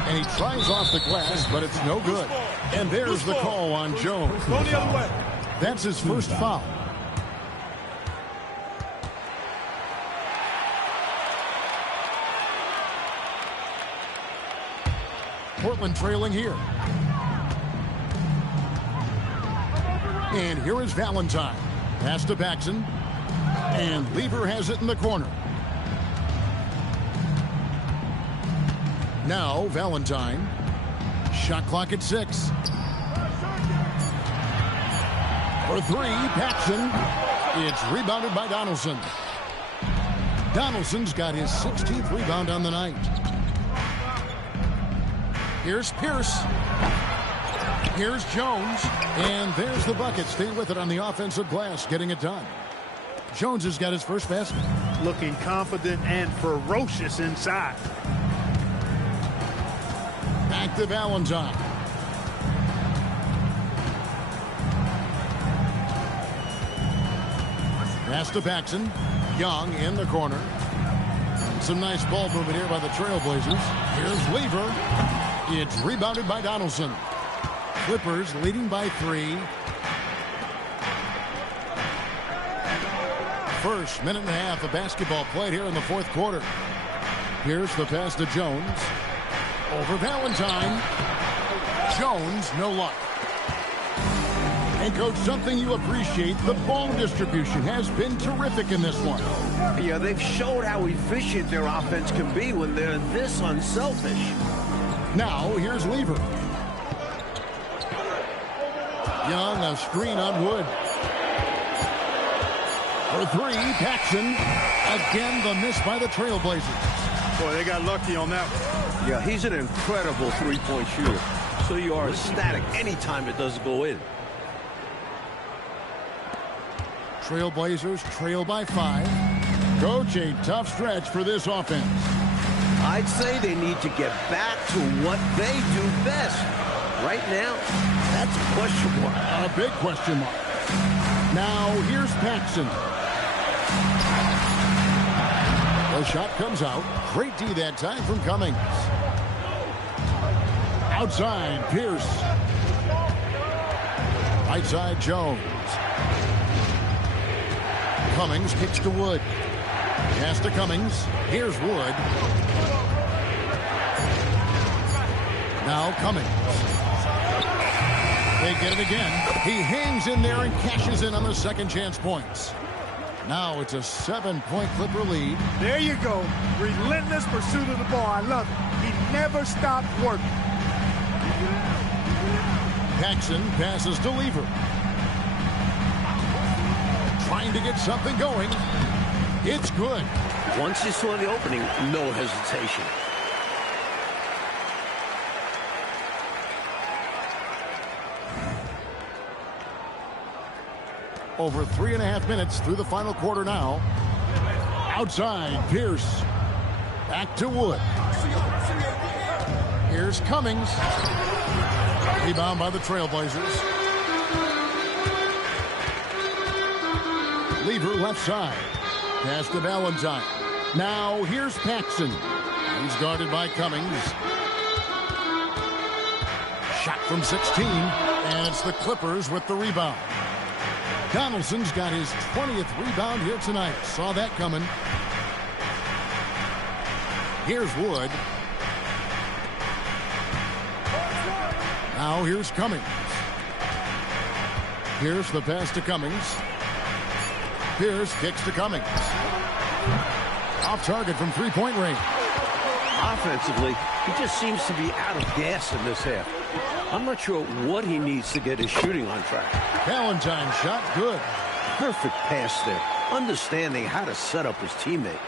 And he tries off the glass, but it's no good. And there's the call on Jones. Go the other way. That's his first foul. Portland trailing here. And here is Valentine. Pass to Paxson. And Lever has it in the corner. Now Valentine. Shot clock at 6. For 3, Paxson. It's rebounded by Donaldson. Donaldson's got his 16th rebound on the night. Here's Pierce. Here's Jones. And there's the bucket. Stay with it on the offensive glass, getting it done. Jones has got his first basket. Looking confident and ferocious inside. Back to Valentine. Pass to Paxson. Young in the corner. Some nice ball movement here by the Trailblazers. Here's Lever. It's rebounded by Donaldson. Clippers leading by 3. First minute and a half of basketball played here in the fourth quarter. Here's the pass to Jones. Over Valentine. Jones, no luck. And, Coach, something you appreciate, the ball distribution has been terrific in this one. Yeah, they've showed how efficient their offense can be when they're this unselfish. Now, here's Lever. Young, a screen on Wood. For 3, Paxson. Again, the miss by the Trailblazers. Boy, they got lucky on that one. Yeah, he's an incredible three-point shooter. So you are ecstatic anytime it doesn't go in. Trailblazers trail by 5. Coach, a tough stretch for this offense. I'd say they need to get back to what they do best. Right now, that's a question mark. A big question mark. Now, here's Paxson. The shot comes out. Great D that time from Cummings. Outside, Pierce. Right side, Jones. Cummings kicks to Wood. Pass to Cummings. Here's Wood. Now Cummings. They get it again. He hangs in there and cashes in on the second chance points. Now it's a 7-point Clipper lead. There you go. Relentless pursuit of the ball. I love it. He never stopped working. Paxson passes to Lever. Trying to get something going. It's good. Once you saw the opening, no hesitation. Over 3.5 minutes through the final quarter now. Outside, Pierce. Back to Wood. Here's Cummings. Rebound by the Trailblazers. Lever left side. Pass to Valentine. Now here's Paxson. He's guarded by Cummings. Shot from 16. And it's the Clippers with the rebound. Donaldson's got his 20th rebound here tonight. Saw that coming. Here's Wood. Now here's Cummings. Here's the pass to Cummings. Pierce kicks to Cummings. Off target from three-point range. Offensively, he just seems to be out of gas in this half. I'm not sure what he needs to get his shooting on track. Valentine's shot, good. Perfect pass there. Understanding how to set up his teammate.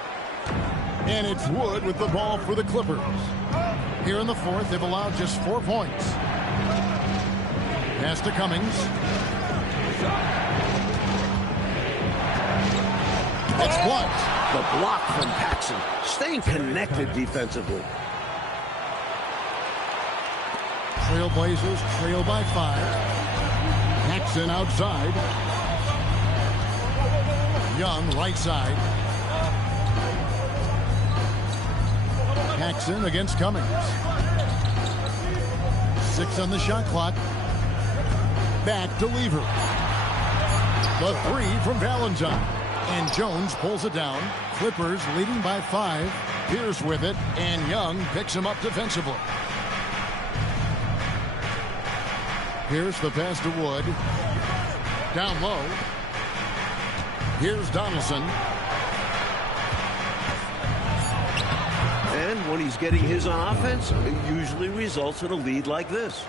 And it's Wood with the ball for the Clippers. Here in the fourth, they've allowed just 4 points. Pass to Cummings. It's blocked. The block from Paxson. Staying connected defensively. Trailblazers trail by 5. Paxson outside. Young right side. Paxson against Cummings. 6 on the shot clock. Back to Lever. The 3 from Valentine. And Jones pulls it down. Clippers leading by 5. Pierce with it. And Young picks him up defensively. Pierce the pass to Wood. Down low. Here's Donaldson. And when he's getting his on offense, it usually results in a lead like this.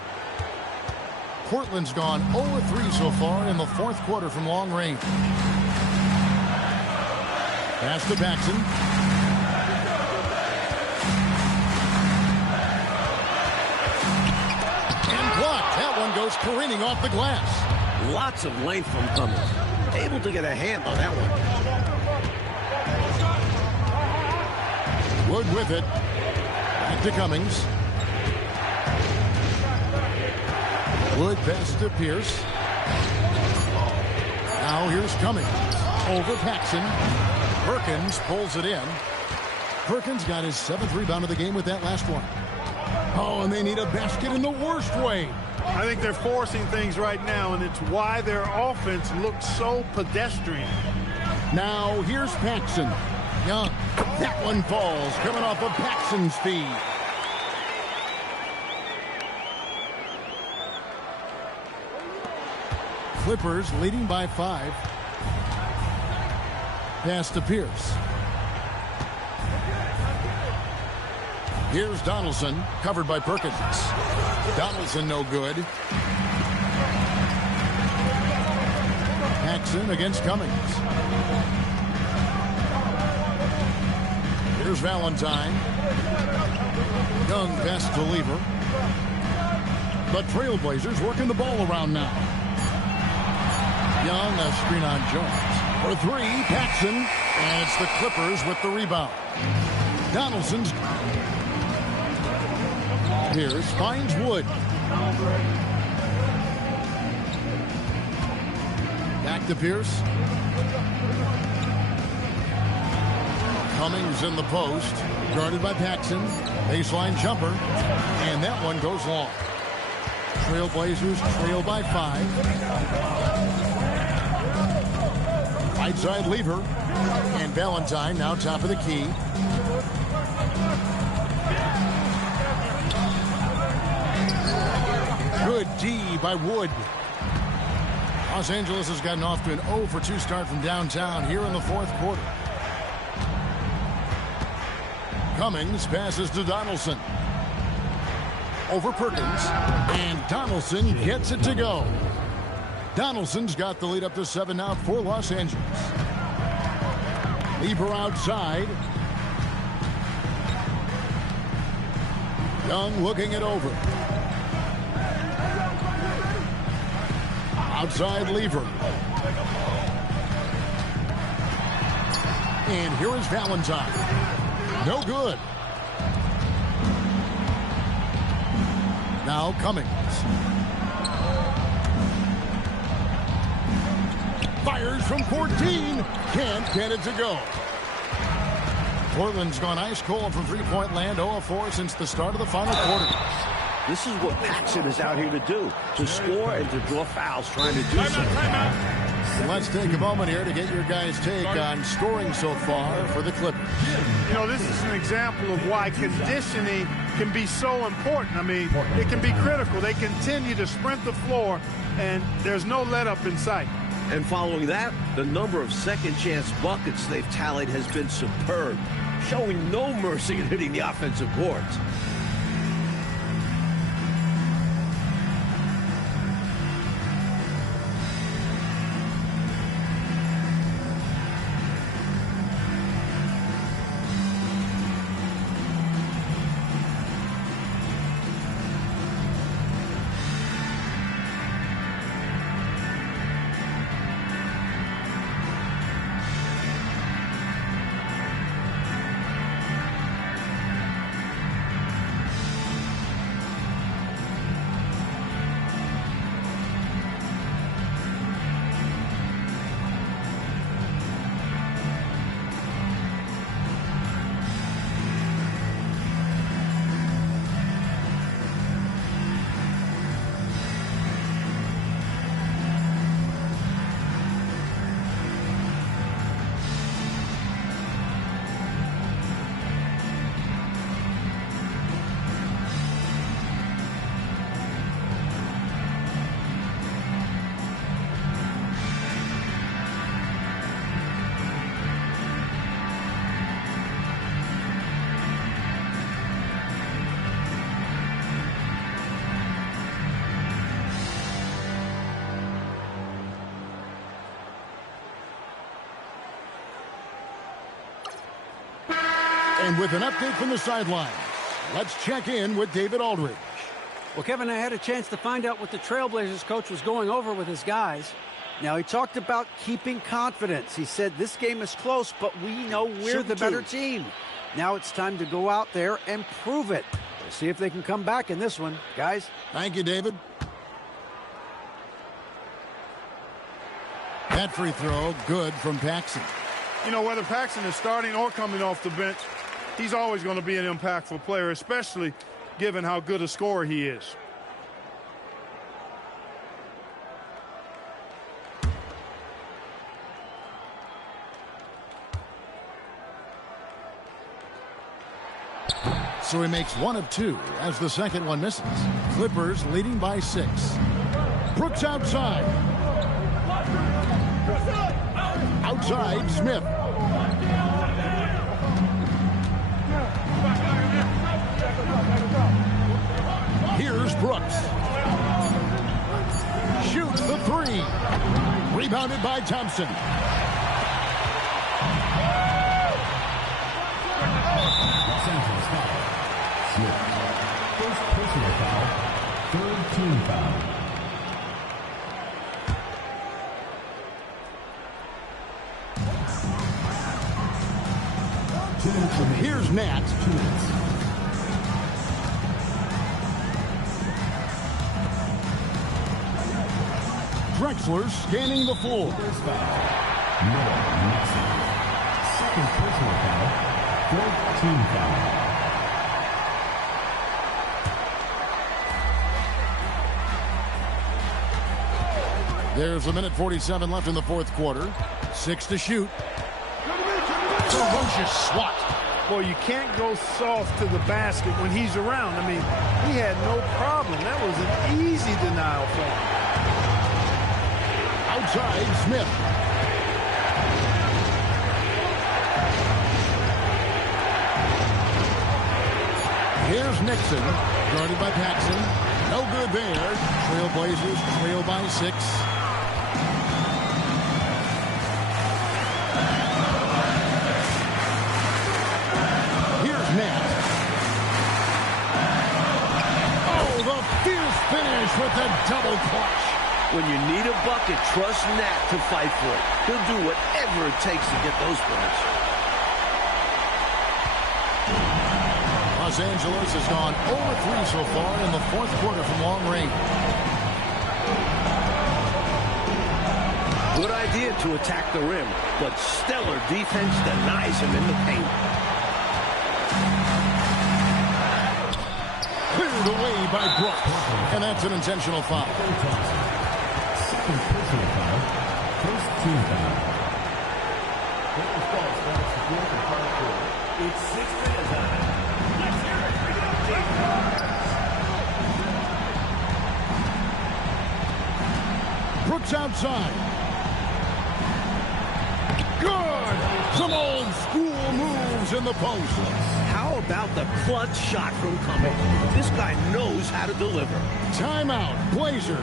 Portland's gone 0-3 so far in the fourth quarter from long range. Pass to Paxson. And blocked. That one goes careening off the glass. Lots of length from Cummings. Able to get a hand on that one. Wood with it. Back to Cummings. Wood pass to Pierce. Now here's Cummings. Over Paxson. Perkins pulls it in. Perkins got his 7th rebound of the game with that last one. Oh, and they need a basket in the worst way. I think they're forcing things right now, and it's why their offense looks so pedestrian. Now here's Paxson. Young. That one falls, coming off of Paxson's feed. Clippers leading by 5. Pass to Pierce. Here's Donaldson, covered by Perkins. Donaldson no good. Paxson against Cummings. Here's Valentine. Young pass to Lever. The Trailblazers working the ball around now. Young, a screen on Jones. For 3, Paxson. And it's the Clippers with the rebound. Donaldson's. Pierce finds Wood. Back to Pierce. Cummings in the post. Guarded by Paxson. Baseline jumper. And that one goes long. Trailblazers trail by 5. Right side Lever. And Valentine now top of the key. Good D by Wood. Los Angeles has gotten off to an 0-for-2 start from downtown here in the fourth quarter. Cummings passes to Donaldson. Over Perkins. And Donaldson gets it to go. Donaldson's got the lead up to 7 now for Los Angeles. Lever outside. Young looking it over. Outside Lever. And here is Valentine. No good. Now Cummings. Fires from 14. Can't get it to go. Portland's gone ice cold from three-point land, 0-4 since the start of the final quarter. This is what Paxson is out here to do, to score and to draw fouls, trying to do so. Let's take a moment here to get your guys' take on scoring so far for the Clippers. You know, this is an example of why conditioning can be so important. I mean, it can be critical. They continue to sprint the floor, and there's no let-up in sight. And following that, the number of second-chance buckets they've tallied has been superb, showing no mercy in hitting the offensive boards. And with an update from the sidelines, let's check in with David Aldridge. Well, Kevin, I had a chance to find out what the Trailblazers coach was going over with his guys. Now, he talked about keeping confidence. He said this game is close, but we know we're the better team. Now it's time to go out there and prove it. We'll see if they can come back in this one. Guys? Thank you, David. That free throw, good from Paxson. You know, whether Paxson is starting or coming off the bench, he's always going to be an impactful player, especially given how good a scorer he is. So he makes one of two as the second one misses. Clippers leading by 6. Brooks outside. Outside, Smith. Here's Brooks. Shoots the 3. Rebounded by Thompson. Los Angeles foul. Smith. First personal foul. Third team foul. Here's Nat. 2 minutes. Drexler scanning the floor. First foul. No mixing. Second personal foul. Third team foul. There's a minute 47 left in the fourth quarter. 6 to shoot. Ferocious swat. Boy, you can't go soft to the basket when he's around. I mean, he had no problem. That was an easy denial for him. Outside, Smith. Here's Nixon, guarded by Paxson. No good there. Trailblazers trail by 6. Here's Nat. Oh, the fierce finish with the double clutch. When you need a bucket, trust Nat to fight for it. He'll do whatever it takes to get those points. Los Angeles has gone 0-3 so far in the fourth quarter from long range. Good idea to attack the rim, but stellar defense denies him in the paint. Cleared away by Brooks. And that's an intentional foul. Second personal foul. First team foul. It's 6 minutes on. Let's hear it for the team. Brooks outside. Good! Some old school moves in the post. How about the clutch shot from Cummings? This guy knows how to deliver. Timeout, Blazers.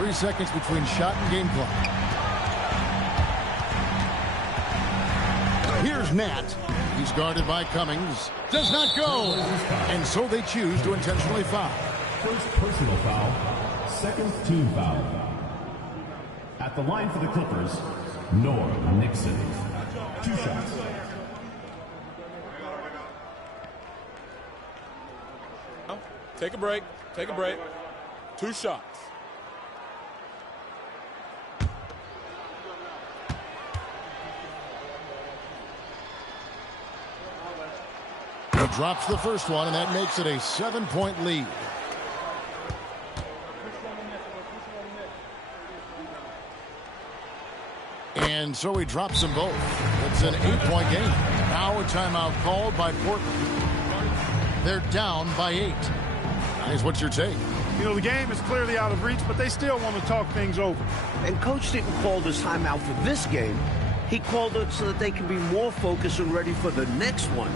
3 seconds between shot and game clock. Here's Nat. He's guarded by Cummings. Does not go. And so they choose to intentionally foul. First personal foul, second team foul. At the line for the Clippers, Norm Nixon. 2 shots. Take a break. Take a break. 2 shots. He drops the first one, and that makes it a 7-point lead. And so he drops them both. It's an 8-point game. Now a timeout called by Portland. They're down by 8. Guys, what's your take? You know, the game is clearly out of reach, but they still want to talk things over. And Coach didn't call this timeout for this game. He called it so that they can be more focused and ready for the next one.